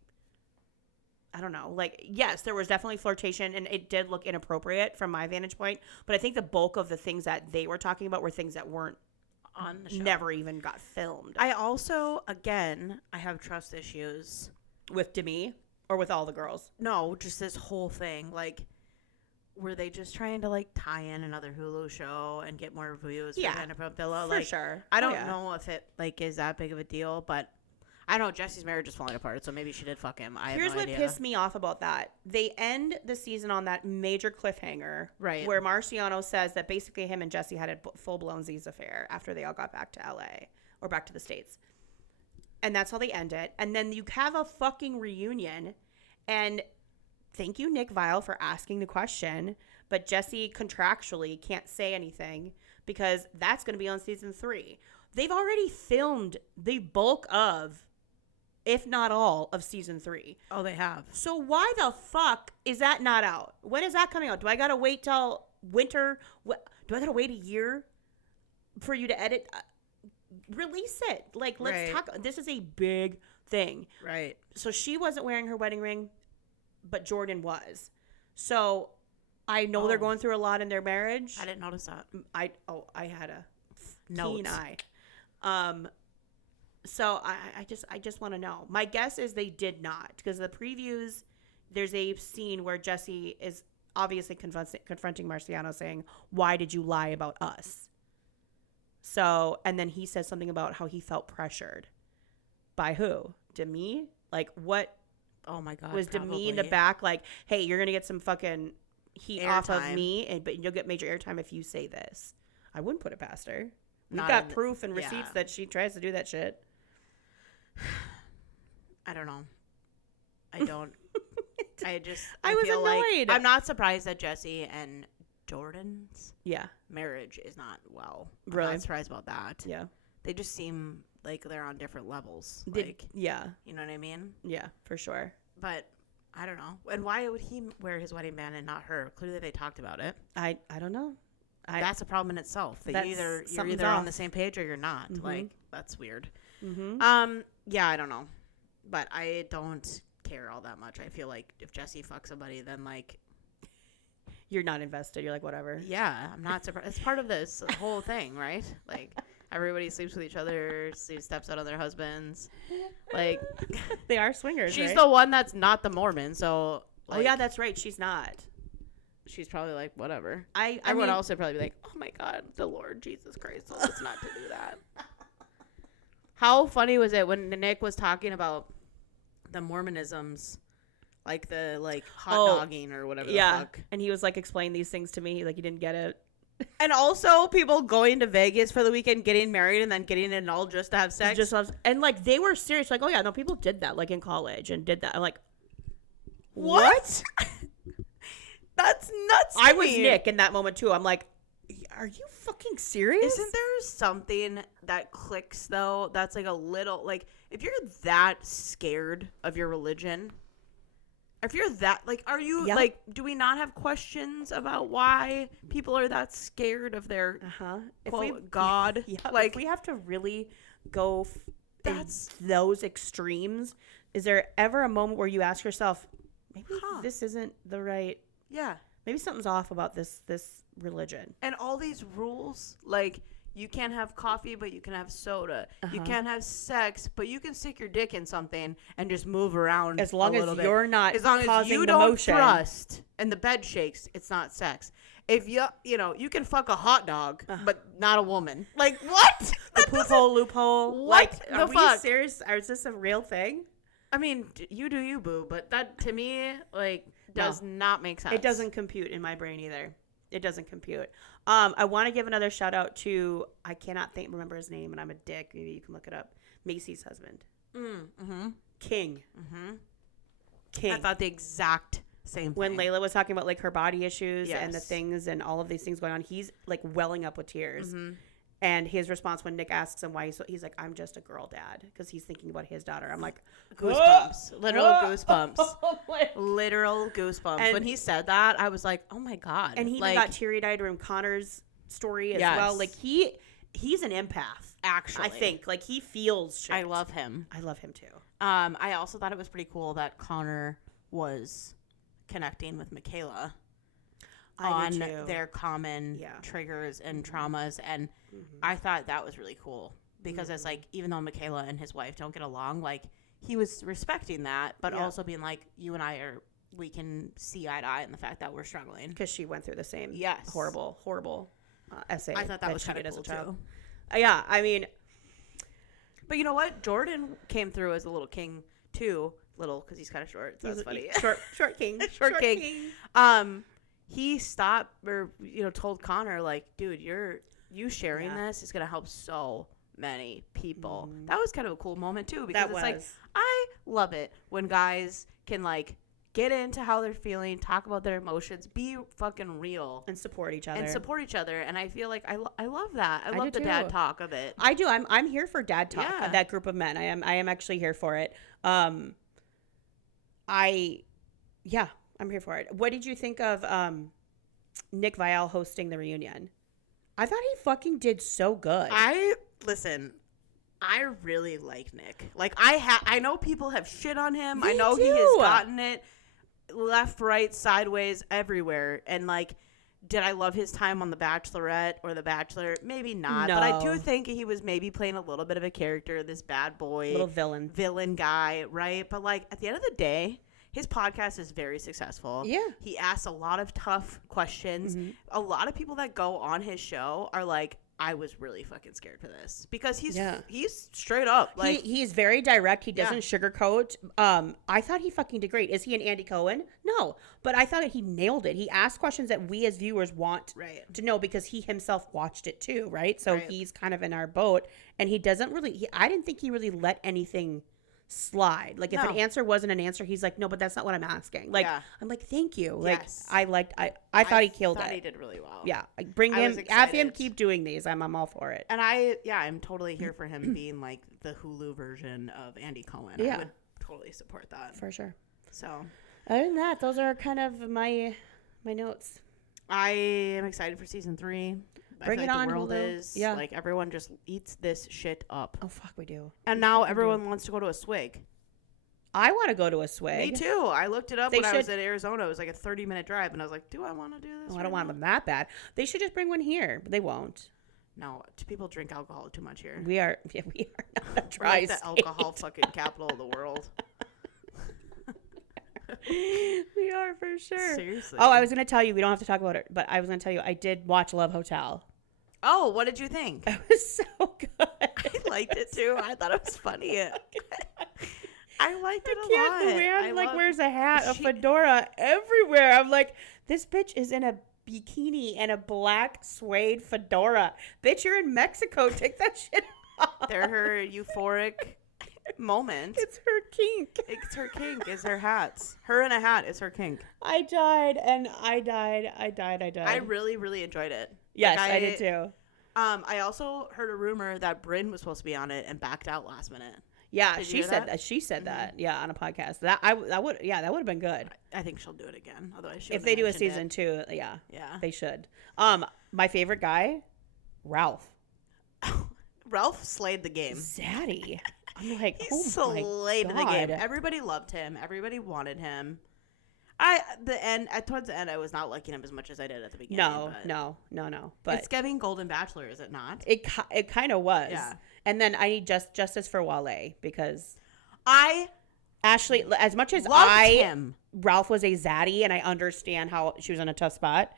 I don't know, like, yes, there was definitely flirtation and it did look inappropriate from my vantage point, but I think the bulk of the things that they were talking about were things that weren't on the show. Never even got filmed. I also, again, I have trust issues with Demi or with all the girls. No, just this whole thing, like, were they just trying to, like, tie in another Hulu show and get more views for Vanderpump Villa? For sure. I don't know if it, like, is that big of a deal, but I know Jesse's marriage is falling apart, so maybe she did fuck him. Here's what pissed me off about that. They end the season on that major cliffhanger, right, where Marciano says that basically him and Jesse had a full-blown Z's affair after they all got back to LA or back to the States. And that's how they end it. And then you have a fucking reunion, and thank you, Nick Viall, for asking the question, but Jesse contractually can't say anything because that's going to be on season 3. They've already filmed the bulk of, if not all, of season 3. Oh, they have. So why the fuck is that not out? When is that coming out? Do I got to wait till winter. Do I gotta wait a year for you to edit? Release it. Like, let's talk. This is a big thing. Right. So she wasn't wearing her wedding ring, but Jordan was. So I know they're going through a lot in their marriage. I didn't notice that. I had a keen eye. So I just want to know. My guess is they did not, because the previews, there's a scene where Jesse is obviously confronting Marciano, saying, "Why did you lie about us?" So, and then he says something about how he felt pressured. By who? Demi? Like, what? Oh my God. Was Demi in the back like, "Hey, you're gonna get some fucking heat off of me, but you'll get major airtime if you say this"? I wouldn't put it past her. We've got proof and receipts that she tries to do that shit. I don't know. I don't. I was feel annoyed. Like I'm not surprised that Jesse and Jordan's Yeah. marriage is not well. I'm Really? not surprised about that. Yeah. They just seem like they're on different levels. Yeah. You know what I mean? Yeah, for sure. But I don't know. And why would he wear his wedding band and not her? Clearly they talked about it. I don't know. That's a problem in itself. That you're either on the same page or you're not. Mm-hmm. Like, that's weird. Mm-hmm. Yeah, I don't know. But I don't care all that much. I feel like if Jesse fucks somebody, then like, you're not invested. You're like, whatever. Yeah, I'm not surprised. It's part of this whole thing, right? Like, everybody sleeps with each other, steps out on their husbands. Like, they are swingers. She's right? the one that's not the Mormon, so. Like, oh yeah, that's right. She's not. She's probably like, whatever. Everyone else would probably be like, oh my God, the Lord Jesus Christ told us not to do that. How funny was it when Nick was talking about the Mormonisms, like the hot dogging or whatever the fuck? And he was like explaining these things to me, like he didn't get it. And also people going to Vegas for the weekend, getting married, and then getting annulled just to have sex. And like they were serious, like, oh yeah, no, people did that like in college and did that. I'm like, what? That's nuts. I was Nick in that moment too. I'm like, are you fucking serious? Isn't there something that clicks though? That's like a little, like, if you're that scared of your religion, if you're that, like, are you like, do we not have questions about why people are that scared of their quote God? Yeah, like, if we have to really go those extremes, is there ever a moment where you ask yourself, maybe this isn't the right? Yeah. Maybe something's off about this religion. And all these rules, like, you can't have coffee, but you can have soda. You can't have sex, but you can stick your dick in something and just move around. As long as you're not causing the motion. As long as you don't thrust and the bed shakes, it's not sex. If you can fuck a hot dog, but not a woman. Like, what? The poophole loophole. What like, are we serious? Is this a real thing? I mean, you do you, boo. But that, to me, like, does not make sense. It doesn't compute in my brain either. It doesn't compute. I want to give another shout out to, I cannot remember his name, and I'm a dick. Maybe you can look it up. Macy's husband. King. King. I thought the exact same thing. When Layla was talking about like her body issues and the things and all of these things going on, he's like welling up with tears. And his response when Nick asks him why he's like, I'm just a girl dad, because he's thinking about his daughter. I'm like, goosebumps. Literal goosebumps. Literal goosebumps. And when he said that, I was like, oh my God. And he even got teary-eyed from Connor's story as well. Like he's an empath, actually. I think. Like, he feels shit. I love him. I love him too. I also thought it was pretty cool that Connor was connecting with Michaela on their common triggers and traumas, and I thought that was really cool because it's like, even though Michaela and his wife don't get along, like, he was respecting that, but also being like, you and I we can see eye to eye in the fact that we're struggling, because she went through the same horrible essay. I thought that was kind of cool too. Yeah, I mean, but you know what, Jordan came through as a little king too, because he's kind of short, so that's funny. Short king. short king. He stopped or told Connor, like, dude, you sharing this is gonna help so many people. That was kind of a cool moment too, because like, I love it when guys can like get into how they're feeling, talk about their emotions, be fucking real, and support each other. And I feel like I love that. I love the dad talk of it. I do. I'm here for dad talk. Of that group of men. I am actually here for it. I'm here for it. What did you think of Nick Viall hosting the reunion. I thought he fucking did so good. Listen, I really like Nick. Like, I know people have shit on him. I know he has gotten it left, right, sideways, everywhere. And, like, did I love his time on The Bachelorette or The Bachelor? Maybe not. No. But I do think he was maybe playing a little bit of a character, this bad boy. Little villain guy, right? But, like, at the end of the day, his podcast is very successful. Yeah. He asks a lot of tough questions. Mm-hmm. A lot of people that go on his show are like, I was really fucking scared for this. Because he's straight up. Like, he's very direct. He doesn't sugarcoat. I thought he fucking did great. Is he an Andy Cohen? No. But I thought he nailed it. He asked questions that we as viewers want to know because he himself watched it too, right? So he's kind of in our boat. And he doesn't really, I didn't think he really let anything slide. Like, if an answer wasn't an answer, he's like, no, but that's not what I'm asking. Like, I'm like, thank you. Like, I thought he killed it. He did really well. Yeah. Bring him, have him keep doing these. I'm all for it. And I'm totally here for him being like the Hulu version of Andy Cohen. Yeah. I would totally support that. For sure. So, other than that, those are kind of my notes. I am excited for season 3. Bring it on, the world Hulu. Is like everyone just eats this shit up. Oh fuck, we do. And now everyone wants to go to a Swig. I want to go to a Swig. Me too. I looked it up when I was in Arizona. It was like a 30-minute drive, and I was like, "Do I want to do this?" I don't want them that bad. They should just bring one here, but they won't. No, people drink alcohol too much here. We are not a dry state. The alcohol fucking capital of the world. We are for sure. Seriously. Oh, I was going to tell you, we don't have to talk about it, but I was going to tell you, I did watch Love Hotel. Oh, what did you think? It was so good. I liked it too. I thought it was funny. I liked it a lot. The man wears a hat, a fedora everywhere. I'm like, this bitch is in a bikini and a black suede fedora. Bitch, you're in Mexico. Take that shit off. They're her euphoric moment. It's her kink. It's her kink. Is her hats. Her in a hat is her kink. I died. I really, really enjoyed it. Yes, I did too. I also heard a rumor that Brynn was supposed to be on it and backed out last minute. Yeah, she said that. She said that. Yeah, on a podcast. That would have been good. I think she'll do it again. Otherwise, if they do a season 2, yeah, they should. My favorite guy, Ralph. Ralph slayed the game. Zaddy. I'm like, he slayed the game. Everybody loved him. Everybody wanted him. Towards the end, I was not liking him as much as I did at the beginning. No. But it's giving Golden Bachelor, is it not? It kind of was. Yeah. And then I need justice for Wale because Ashley, as much as him. Ralph was a zaddy, and I understand how she was in a tough spot.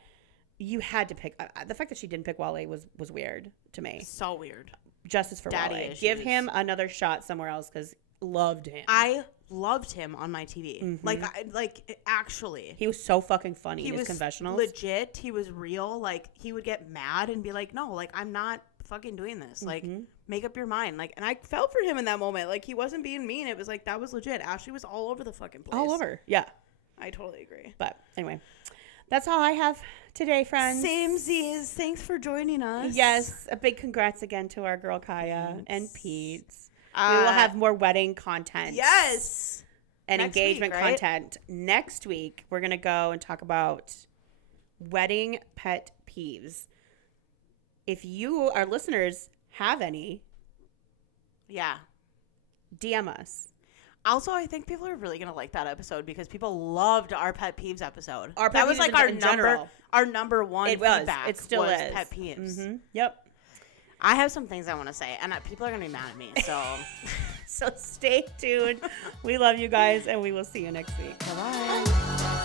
You had to pick the fact that she didn't pick Wale was weird to me. So weird. Justice for Wale. Issues. Give him another shot somewhere else because loved him. I loved him on my TV. Mm-hmm. Actually, he was so fucking funny in his confessionals. Legit, he was real. Like, he would get mad and be like, "No, like, I'm not fucking doing this. Like, make up your mind." Like, and I felt for him in that moment. Like, he wasn't being mean. It was like, that was legit. Ashley was all over the fucking place. All over. Yeah, I totally agree. But anyway, that's all I have today, friends. Samesies. Thanks for joining us. Yes, a big congrats again to our girl Kiah and Pete. We will have more wedding content. Yes. And next engagement week, right? Content. Next week, we're going to go and talk about wedding pet peeves. If you, our listeners, have any, DM us. Also, I think people are really going to like that episode because people loved our pet peeves episode. That was like our number one feedback. It still is. Pet peeves. Mm-hmm. Yep. I have some things I want to say, and people are going to be mad at me, so... So stay tuned. We love you guys, and we will see you next week. Bye-bye.